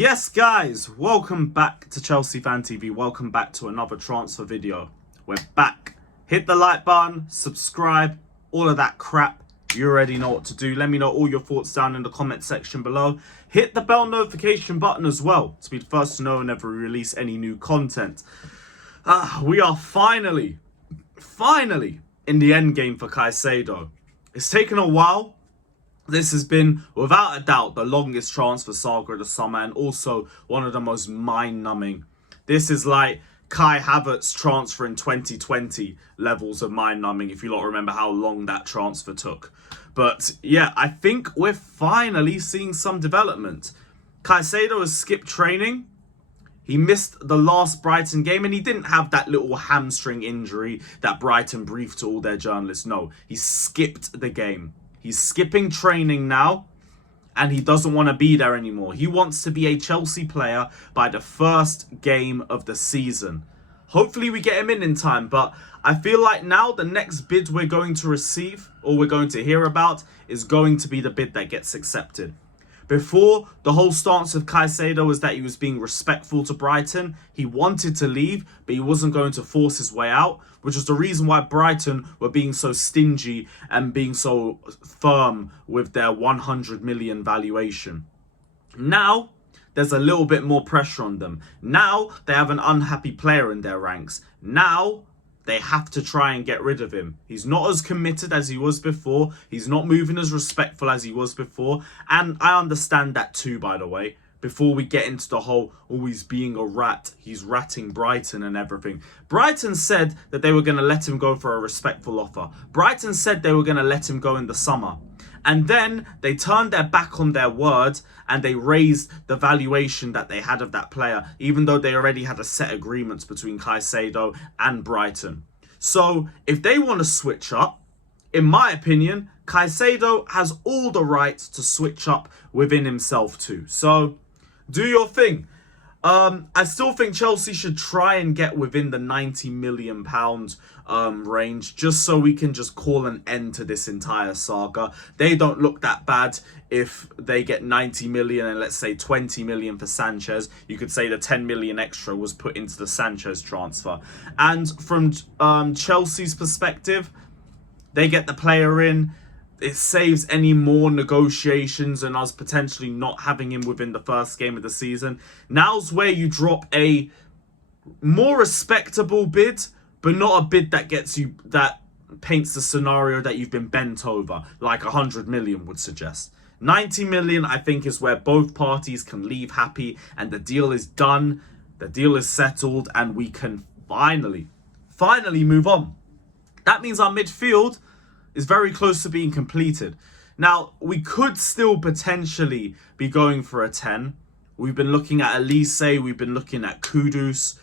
Yes, guys, welcome back to Chelsea Fan TV. Welcome back to another transfer video. We're back. Hit the like button, subscribe, all of that crap. You already know what to do. Let me know all your thoughts down in the comment section below. Hit the bell notification button as well to be the first to know whenever we release any new content. We are finally in the end game for Caicedo. It's taken a while. This has been, without a doubt, the longest transfer saga of the summer and also one of the most mind-numbing. This is like Kai Havertz transfer in 2020 levels of mind-numbing, if you lot remember how long that transfer took. But yeah, I think we're finally seeing some development. Caicedo has skipped training. He missed the last Brighton game and he didn't have that little hamstring injury that Brighton briefed to all their journalists. No, he skipped the game. He's skipping training now and he doesn't want to be there anymore. He wants to be a Chelsea player by the first game of the season. Hopefully we get him in time, but I feel like now the next bid we're going to receive or we're going to hear about is going to be the bid that gets accepted. Before, the whole stance of Caicedo was that he was being respectful to Brighton. He wanted to leave, but he wasn't going to force his way out, which was the reason why Brighton were being so stingy and being so firm with their 100 million valuation. Now, there's a little bit more pressure on them. Now, they have an unhappy player in their ranks. Now, they have to try and get rid of him. He's not as committed as he was before. He's not moving as respectful as he was before. And I understand that too, by the way. Before we get into the whole, he's being a rat. He's ratting Brighton and everything. Brighton said that they were going to let him go for a respectful offer. Brighton said they were going to let him go in the summer. And then they turned their back on their word and they raised the valuation that they had of that player, even though they already had a set agreement between Caicedo and Brighton. So if they want to switch up, in my opinion, Caicedo has all the rights to switch up within himself too. So do your thing. I still think Chelsea should try and get within the £90 million range just so we can just call an end to this entire saga. They don't look that bad if they get 90 million and let's say 20 million for Sanchez. You could say the 10 million extra was put into the Sanchez transfer. And from Chelsea's perspective, they get the player in. It saves any more negotiations and us potentially not having him within the first game of the season. Now's where you drop a more respectable bid, but not a bid that gets you, that paints the scenario that you've been bent over, like 100 million would suggest. 90 million, I think, is where both parties can leave happy and the deal is done, the deal is settled, and we can finally move on. That means our midfield is very close to being completed. Now, we could still potentially be going for a 10. We've been looking at Elise, we've been looking at Kudus,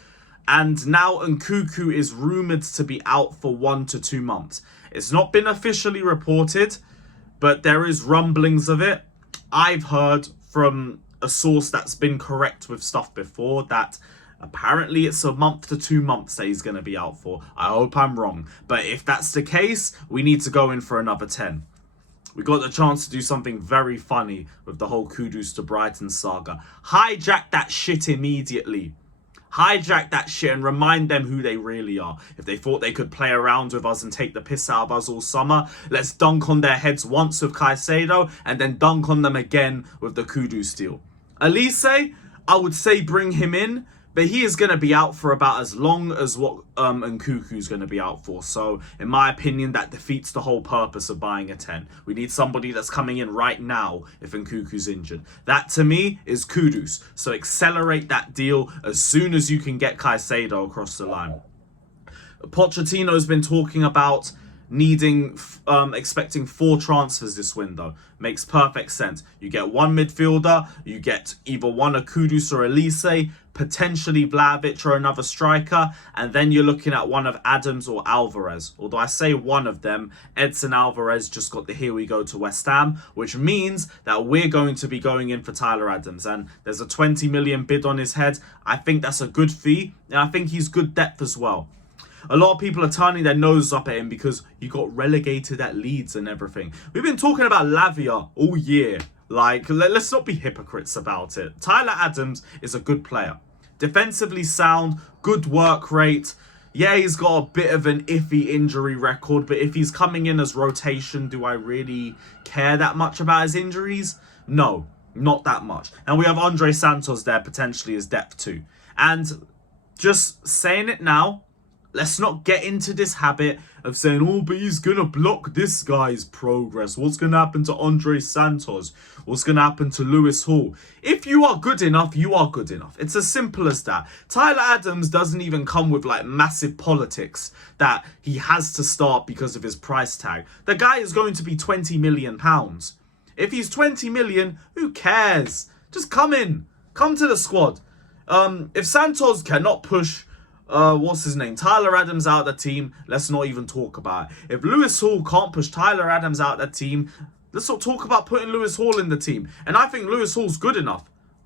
and now Nkunku is rumoured to be out for 1 to 2 months. It's not been officially reported, but there is rumblings of it. I've heard from a source that's been correct with stuff before that apparently it's a month to 2 months that he's going to be out for. I hope I'm wrong. But if that's the case, we need to go in for another 10. We got the chance to do something very funny with the whole Kudus to Brighton saga. Hijack that shit immediately. Hijack that shit and remind them who they really are. If they thought they could play around with us and take the piss out of us all summer, let's dunk on their heads once with Caicedo and then dunk on them again with the Kudus deal. Elise, I would say bring him in, but he is going to be out for about as long as what Nkunku's going to be out for. So, in my opinion, that defeats the whole purpose of buying a 10. We need somebody that's coming in right now if Nkunku's injured. That, to me, is Kudus. So, accelerate that deal as soon as you can get Caicedo across the line. Pochettino's been talking about expecting 4 transfers this window. Makes perfect sense. You get one midfielder, you get either one of Kudus or Elise, potentially Vlahovic or another striker, and then you're looking at one of Adams or Alvarez. Although I say one of them, Edson Alvarez just got the here we go to West Ham, which means that we're going to be going in for Tyler Adams, and there's a 20 million bid on his head. I think that's a good fee, and I think he's good depth as well. A lot of people are turning their noses up at him because he got relegated at Leeds and everything. We've been talking about Lavia all year. Like, let's not be hypocrites about it. Tyler Adams is a good player. Defensively sound, good work rate. Yeah, he's got a bit of an iffy injury record, but if he's coming in as rotation, do I really care that much about his injuries? No, not that much. And we have Andre Santos there potentially as depth too. And just saying it now, let's not get into this habit of saying, oh, but he's going to block this guy's progress. What's going to happen to Andre Santos? What's going to happen to Lewis Hall? If you are good enough, you are good enough. It's as simple as that. Tyler Adams doesn't even come with like massive politics that he has to start because of his price tag. The guy is going to be £20 million. If he's 20 million, who cares? Just come in. Come to the squad. If Santos cannot push what's his name, Tyler Adams out of the team, let's not even talk about it. If Lewis Hall can't push Tyler Adams out of the team, let's not talk about putting Lewis Hall in the team. And I think Lewis Hall's good enough.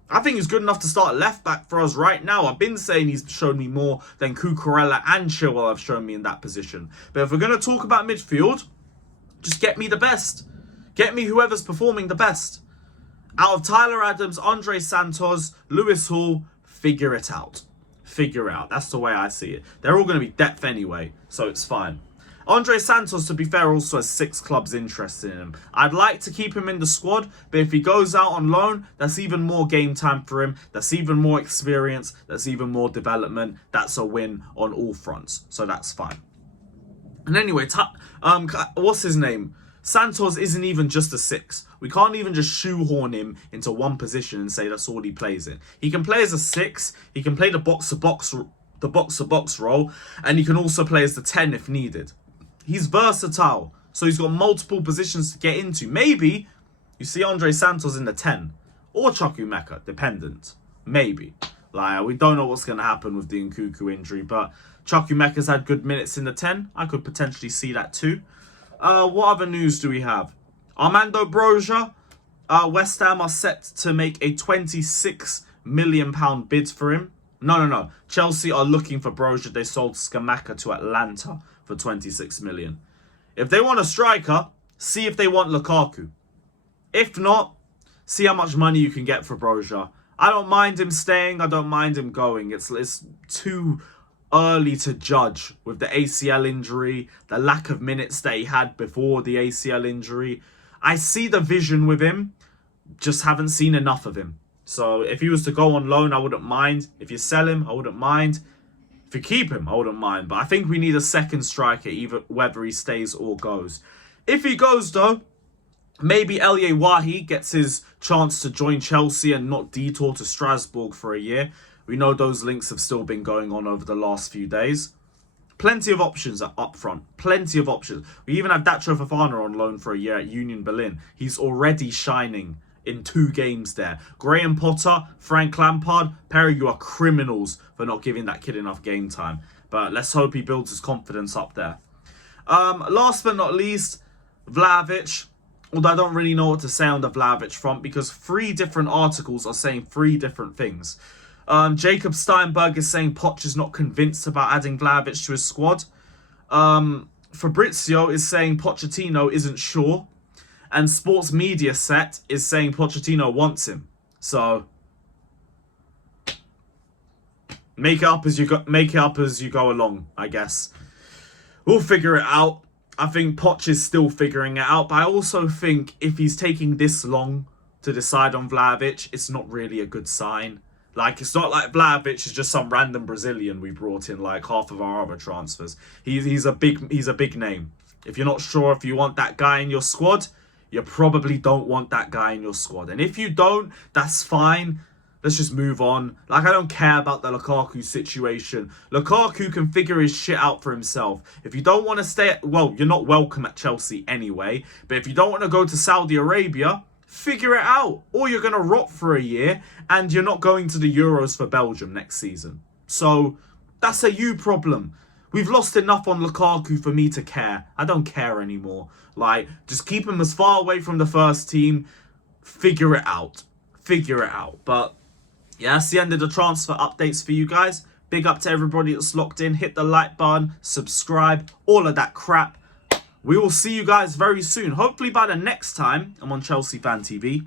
I think he's good enough to start left back for us right now. I've been saying he's shown me more than Cucurella and Chilwell have shown me in that position. But if we're going to talk about midfield, just get me the best. Get me whoever's performing the best. Out of Tyler Adams, Andre Santos, Lewis Hall, figure it out. Figure it out. That's the way I see it. They're all going to be depth anyway, so it's fine. Andre Santos, to be fair, also has 6 clubs interested in him. I'd like to keep him in the squad, but if he goes out on loan, that's even more game time for him. That's even more experience. That's even more development. That's a win on all fronts, so that's fine. And anyway, what's his name? Santos isn't even just a 6. We can't even just shoehorn him into one position and say that's all he plays in. He can play as a 6. He can play the box-to-box role, and he can also play as the 10 if needed. He's versatile, so he's got multiple positions to get into. Maybe you see Andre Santos in the 10 or Chukwuemeka, dependent. Maybe. Like, we don't know what's going to happen with the Nkunku injury, but Chukwuemeka's had good minutes in the 10. I could potentially see that too. What other news do we have? Armando Broja. West Ham are set to make a £26 million bid for him. No. Chelsea are looking for Broja. They sold Scamacca to Atlanta for 26 million. If they want a striker, see if they want Lukaku. If not, see how much money you can get for Broja. I don't mind him staying. I don't mind him going. It's too early to judge with the ACL injury, the lack of minutes that he had before the ACL injury. I see the vision with him, just haven't seen enough of him. So if he was to go on loan, I wouldn't mind. If you sell him, I wouldn't mind. If you keep him, I wouldn't mind. But I think we need a second striker, either whether he stays or goes. If he goes, though, maybe Elie Wahi gets his chance to join Chelsea and not detour to Strasbourg for a year. We know those links have still been going on over the last few days. Plenty of options up front. Plenty of options. We even have Datro Fofana on loan for a year at Union Berlin. He's already shining in 2 games there. Graham Potter, Frank Lampard, Perry, you are criminals for not giving that kid enough game time. But let's hope he builds his confidence up there. Last but not least, Vlahovic. Although I don't really know what to say on the Vlahovic front because 3 different articles are saying 3 different things. Jacob Steinberg is saying Poch is not convinced about adding Vlahovic to his squad. Fabrizio is saying Pochettino isn't sure. And Sports Media Set is saying Pochettino wants him. So make it up as you go along, I guess. We'll figure it out. I think Poch is still figuring it out, but I also think if he's taking this long to decide on Vlahovic, it's not really a good sign. Like, it's not like Vlahovic is just some random Brazilian we brought in like half of our other transfers. He's a big name. If you're not sure if you want that guy in your squad, you probably don't want that guy in your squad. And if you don't, that's fine. Let's just move on. Like, I don't care about the Lukaku situation. Lukaku can figure his shit out for himself. If you don't want to stay well, you're not welcome at Chelsea anyway. But if you don't want to go to Saudi Arabia, figure it out. Or you're going to rot for a year and you're not going to the Euros for Belgium next season. So that's a you problem. We've lost enough on Lukaku for me to care. I don't care anymore. Like, just keep him as far away from the first team. Figure it out. Figure it out. But yeah, that's the end of the transfer updates for you guys. Big up to everybody that's locked in. Hit the like button, subscribe, all of that crap. We will see you guys very soon. Hopefully by the next time I'm on Chelsea Fan TV.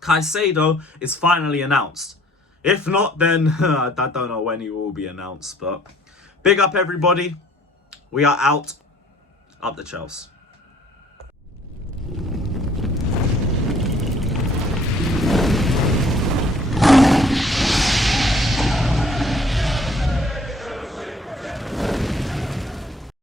Caicedo is finally announced. If not, then I don't know when he will be announced. But big up everybody. We are out. Up the Chelsea.